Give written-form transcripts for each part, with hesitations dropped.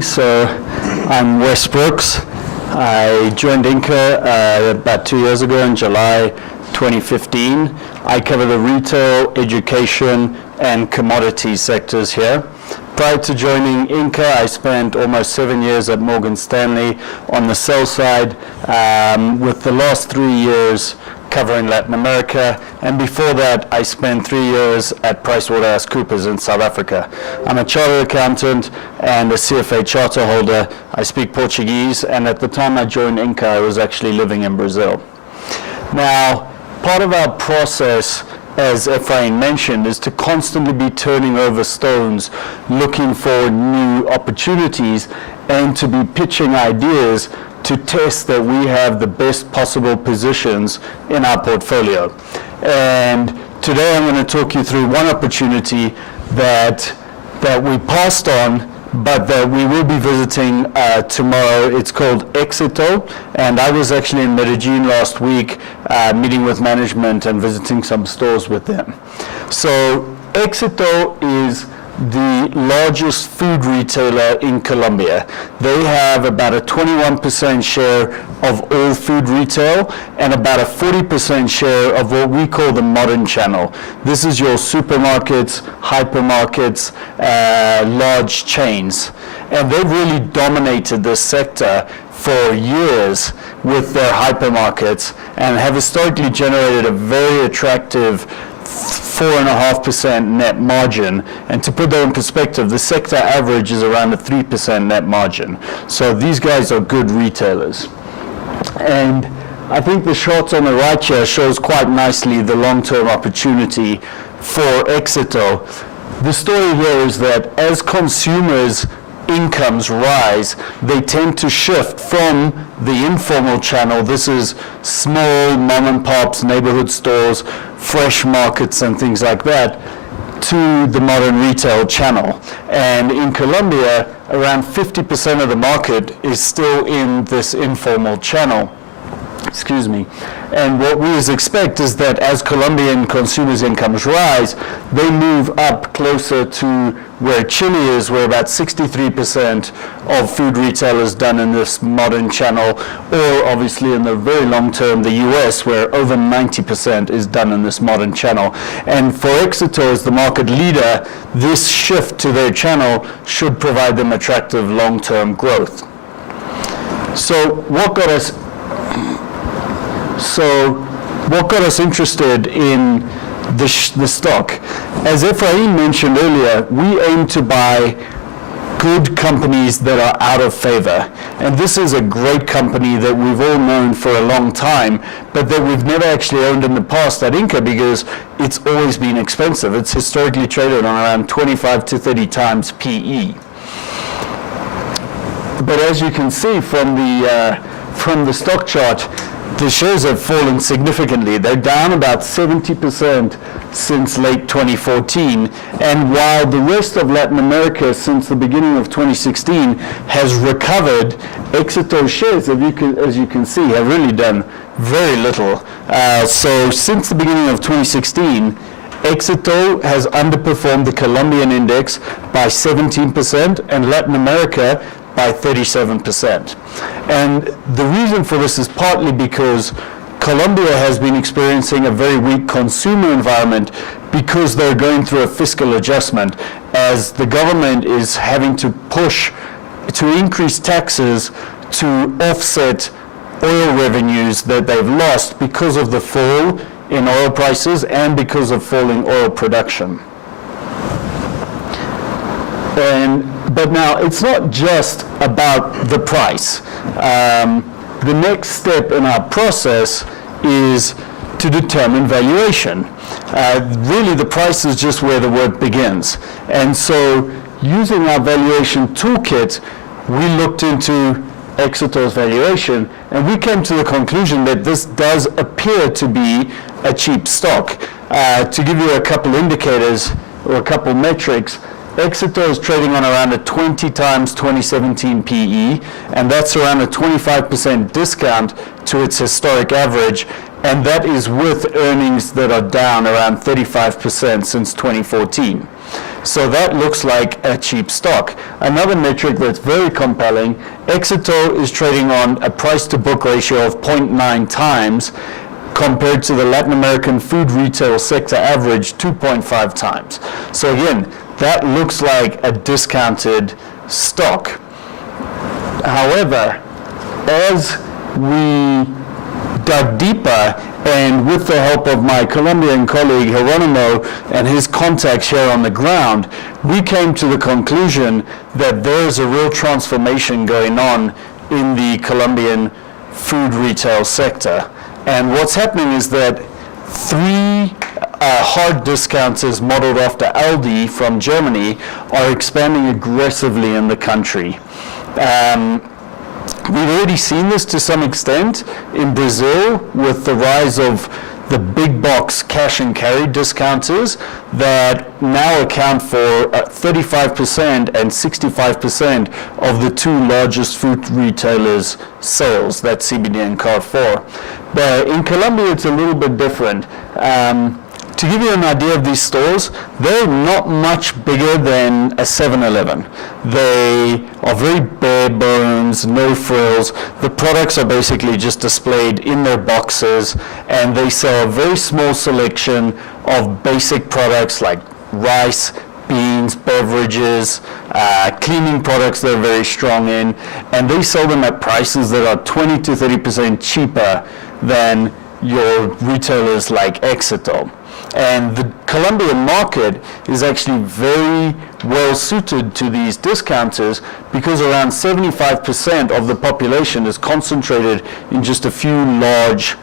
morning. So I'm Wes Brooks. I joined INCA about 2 years ago in July 2015. I cover the retail, education, and commodities sectors here. Prior to joining INCA, I spent almost 7 years at Morgan Stanley on the sell side, with the last 3 years covering Latin America, and before that I spent 3 years at PricewaterhouseCoopers in South Africa. I'm a chartered accountant and a CFA charter holder. I speak Portuguese, and at the time I joined INCA I was actually living in Brazil. Now, part of our process, as Ephraim mentioned, is to constantly be turning over stones, looking for new opportunities, and to be pitching ideas to test that we have the best possible positions in our portfolio. And today I'm going to talk you through one opportunity that we passed on, but that we will be visiting tomorrow. It's called Exito, and I was actually in Medellin last week meeting with management and visiting some stores with them. So Exito is the largest food retailer in Colombia. They have about a 21% share of all food retail and about a 40% share of what we call the modern channel. This is your supermarkets, hypermarkets, large chains. And they've really dominated this sector for years with their hypermarkets and have historically generated a very attractive 4.5% net margin. And to put that in perspective, the sector average is around a 3% net margin. So these guys are good retailers. And I think the shot on the right here shows quite nicely the long-term opportunity for Exito. The story here is that as consumers' incomes rise, they tend to shift from the informal channel. This is small mom and pops, neighborhood stores, fresh markets and things like that, to the modern retail channel. And in Colombia, around 50% of the market is still in this informal channel. Excuse me. And what we expect is that as Colombian consumers' incomes rise, they move up closer to where Chile is, where about 63% of food retail is done in this modern channel, or obviously in the very long term, the US, where over 90% is done in this modern channel. And for Exito as the market leader, this shift to their channel should provide them attractive long-term growth. So what got us interested in the stock? As Ephraim mentioned earlier, we aim to buy good companies that are out of favor. And this is a great company that we've all known for a long time, but that we've never actually owned in the past at INCA because it's always been expensive. It's historically traded on around 25 to 30 times PE. But as you can see from the stock chart, the shares have fallen significantly. They're down about 70% since late 2014. And while the rest of Latin America since the beginning of 2016 has recovered, Exito's shares, as you can see, have really done very little. So since the beginning of 2016, Exito has underperformed the Colombian index by 17% and Latin America by 37%. And the reason for this is partly because Colombia has been experiencing a very weak consumer environment because they're going through a fiscal adjustment as the government is having to push to increase taxes to offset oil revenues that they've lost because of the fall in oil prices and because of falling oil production. But now, it's not just about the price. The next step in our process is to determine valuation. Really, the price is just where the work begins. And so, using our valuation toolkit, we looked into Exito's valuation, and we came to the conclusion that this does appear to be a cheap stock. To give you a couple indicators or a couple metrics, Exito is trading on around a 20 times 2017 PE, and that's around a 25% discount to its historic average, and that is with earnings that are down around 35% since 2014. So that looks like a cheap stock. Another metric that's very compelling, Exito is trading on a price to book ratio of 0.9 times compared to the Latin American food retail sector average 2.5 times. So again, that looks like a discounted stock. However, as we dug deeper, and with the help of my Colombian colleague Geronimo and his contacts here on the ground, we came to the conclusion that there's a real transformation going on in the Colombian food retail sector. And what's happening is that three hard discounters modeled after Aldi from Germany are expanding aggressively in the country. We've already seen this to some extent in Brazil with the rise of the big box cash and carry discounters that now account for 35% and 65% of the two largest food retailers' sales, that's CBD and Carrefour. But in Colombia, it's a little bit different. To give you an idea of these stores, they're not much bigger than a 7-Eleven. They are very bare bones, no frills. The products are basically just displayed in their boxes, and they sell a very small selection of basic products like rice, beans, beverages, cleaning products they're very strong in, and they sell them at prices that are 20 to 30% cheaper than your retailers like Exito. And the Colombian market is actually very well suited to these discounters because around 75% of the population is concentrated in just a few large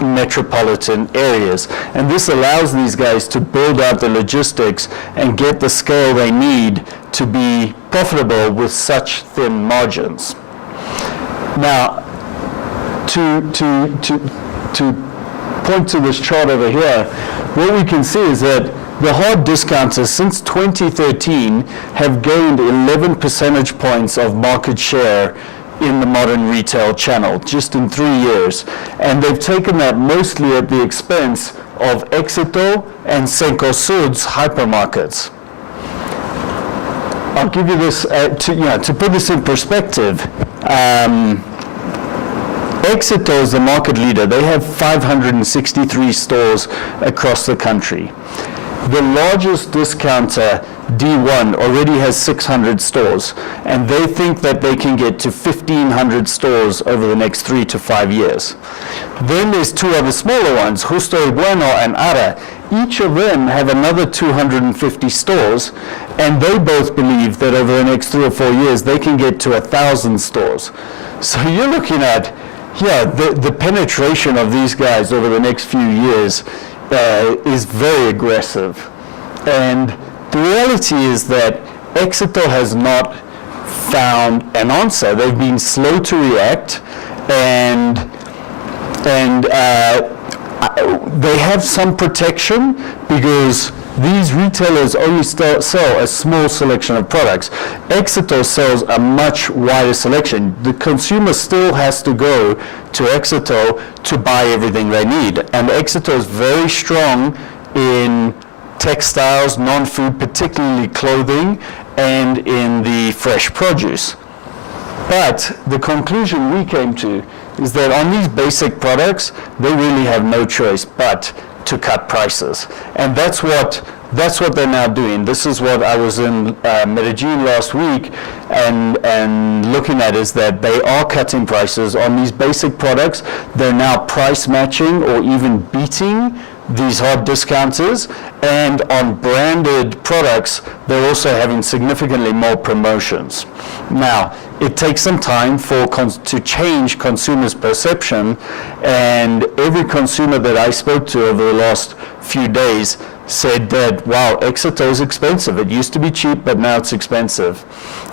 metropolitan areas. And this allows these guys to build out the logistics and get the scale they need to be profitable with such thin margins. Now, to point to this chart over here, what we can see is that the hard discounters since 2013 have gained 11 percentage points of market share in the modern retail channel, just in 3 years. And they've taken that mostly at the expense of Exito and Cencosud's hypermarkets. I'll give you this, to put this in perspective, Exito is the market leader. They have 563 stores across the country. The largest discounter, D1, already has 600 stores, and they think that they can get to 1,500 stores over the next 3 to 5 years. Then there's two other smaller ones, Justo y Bueno and Ara. Each of them have another 250 stores, and they both believe that over the next 3 or 4 years they can get to 1,000 stores. So you're looking at the penetration of these guys over the next few years is very aggressive. And the reality is that Exito has not found an answer. They've been slow to react, and they have some protection because these retailers only sell a small selection of products. Exito sells a much wider selection. The consumer still has to go to Exito to buy everything they need. And Exito is very strong in textiles, non-food, particularly clothing, and in the fresh produce. But the conclusion we came to is that on these basic products, they really have no choice but to cut prices. And that's what they're now doing. This is what I was in Medellin last week and looking at, is that they are cutting prices on these basic products. They're now price matching or even beating these hard discounters, and on branded products, they're also having significantly more promotions. Now, it takes some time to change consumers' perception, and every consumer that I spoke to over the last few days said that, wow, Exito is expensive. It used to be cheap, but now it's expensive.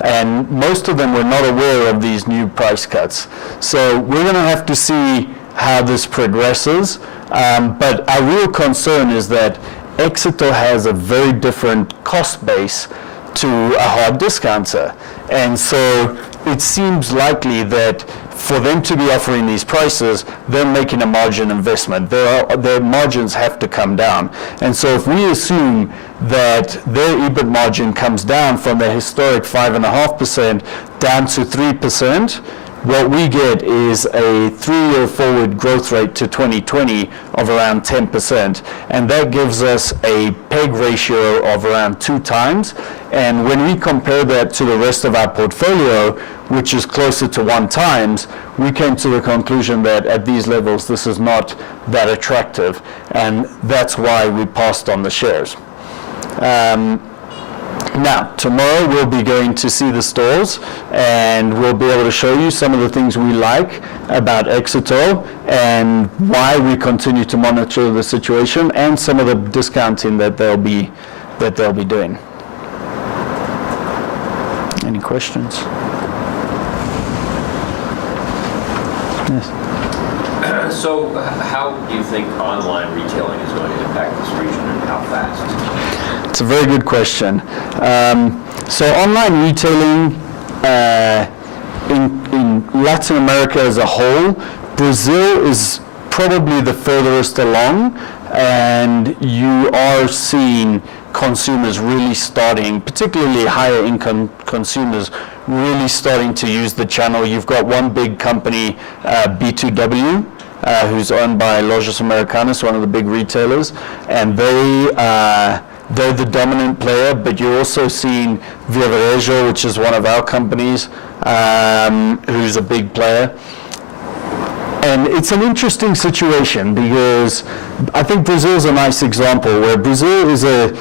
And most of them were not aware of these new price cuts. So we're going to have to see how this progresses. But our real concern is that Exito has a very different cost base to a hard discounter. And so it seems likely that for them to be offering these prices, they're making a margin investment. Their margins have to come down. And so if we assume that their EBIT margin comes down from the historic 5.5% down to 3%, what we get is a 3-year forward growth rate to 2020 of around 10%. And that gives us a PEG ratio of around 2 times. And when we compare that to the rest of our portfolio, which is closer to 1 times, we came to the conclusion that at these levels, this is not that attractive. And that's why we passed on the shares. Now, tomorrow we'll be going to see the stores, and we'll be able to show you some of the things we like about Exito and why we continue to monitor the situation and some of the discounting that they'll be doing. Any questions? Yes. So how do you think online retailing is going to impact this region, and how fast? It's a very good question. So online retailing in Latin America as a whole, Brazil is probably the furthest along, and you are seeing consumers really starting, particularly higher income consumers, really starting to use the channel. You've got one big company, B2W, who's owned by Lojas Americanas, one of the big retailers, and they're the dominant player, but you're also seeing Via Varejo, which is one of our companies, who's a big player. And it's an interesting situation because I think Brazil is a nice example where Brazil is a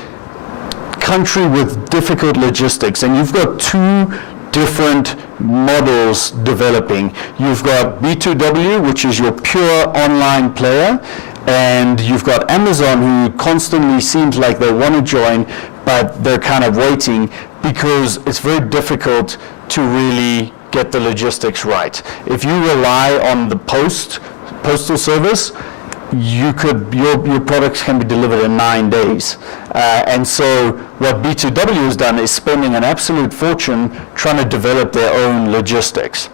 country with difficult logistics, and you've got 2 different models developing. You've got B2W, which is your pure online player, and you've got Amazon, who constantly seems like they want to join, but they're kind of waiting because it's very difficult to really get the logistics right. If you rely on the postal service, your products can be delivered in 9 days. And so what B2W has done is spending an absolute fortune trying to develop their own logistics.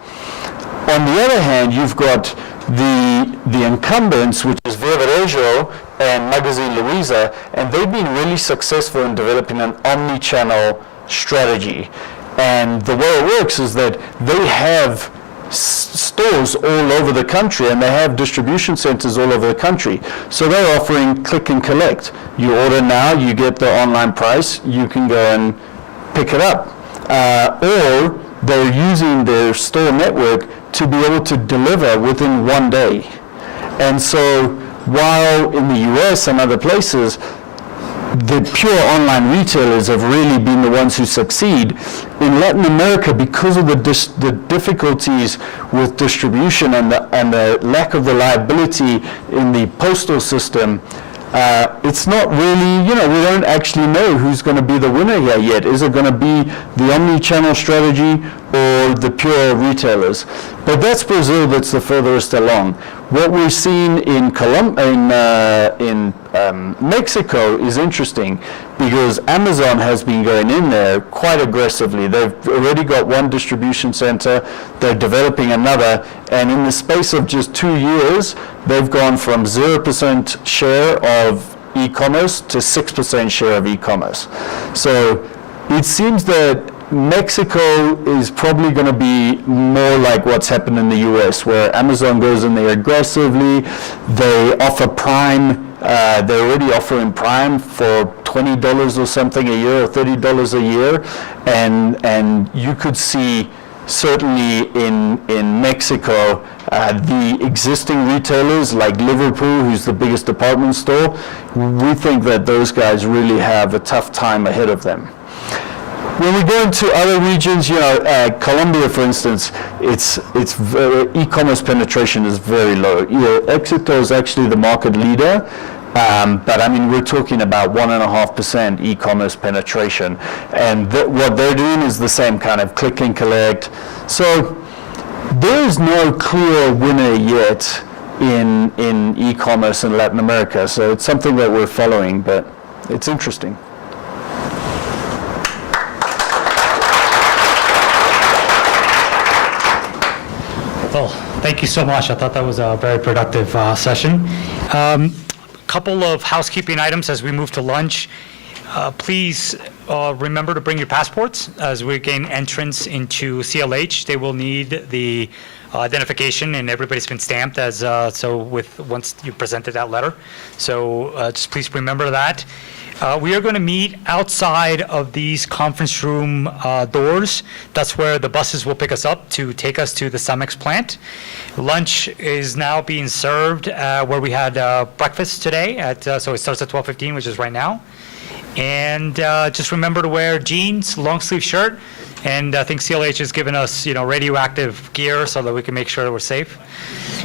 On the other hand, you've got the incumbents, which is Via Varejo and Magazine Luiza, and they've been really successful in developing an omni-channel strategy. And the way it works is that they have stores all over the country, and they have distribution centers all over the country. So they're offering click and collect. You order now, you get the online price, you can go and pick it up. Or they're using their store network to be able to deliver within 1 day. And so while in the US and other places, the pure online retailers have really been the ones who succeed, in Latin America, because of the difficulties with distribution and the lack of reliability in the postal system, it's not really, we don't actually know who's going to be the winner here yet. Is it going to be the omni-channel strategy or the pure retailers? But that's Brazil that's the furthest along. What we're seeing in Mexico is interesting because Amazon has been going in there quite aggressively. They've already got 1 distribution center, they're developing another, and in the space of just 2 years, they've gone from 0% share of e-commerce to 6% share of e-commerce. So it seems that Mexico is probably going to be more like what's happened in the US, where Amazon goes in there aggressively. They offer Prime. They're already offering Prime for $20 or something a year, or $30 a year, and you could see certainly in Mexico the existing retailers like Liverpool, who's the biggest department store. We think that those guys really have a tough time ahead of them. When we go into other regions, Colombia, for instance, its e-commerce penetration is very low. Exito is actually the market leader, but I mean, we're talking about 1.5% e-commerce penetration, and what they're doing is the same kind of click and collect. So there is no clear winner yet in e-commerce in Latin America. So it's something that we're following, but it's interesting. Well, thank you so much. I thought that was a very productive session. Couple of housekeeping items as we move to lunch. Please remember to bring your passports as we gain entrance into CLH. They will need the identification, and everybody's been stamped as once you presented that letter. So just please remember that. We are going to meet outside of these conference room doors. That's where the buses will pick us up to take us to the Cemex plant. Lunch is now being served where we had breakfast today so it starts at 12:15, which is right now. And just remember to wear jeans, long sleeve shirt, and I think CLH has given us, radioactive gear so that we can make sure that we're safe.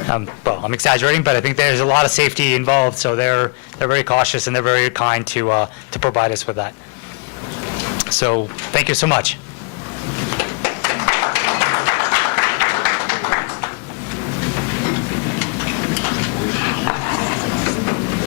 Well, I'm exaggerating, but I think there's a lot of safety involved, so they're very cautious and they're very kind to provide us with that. So thank you so much.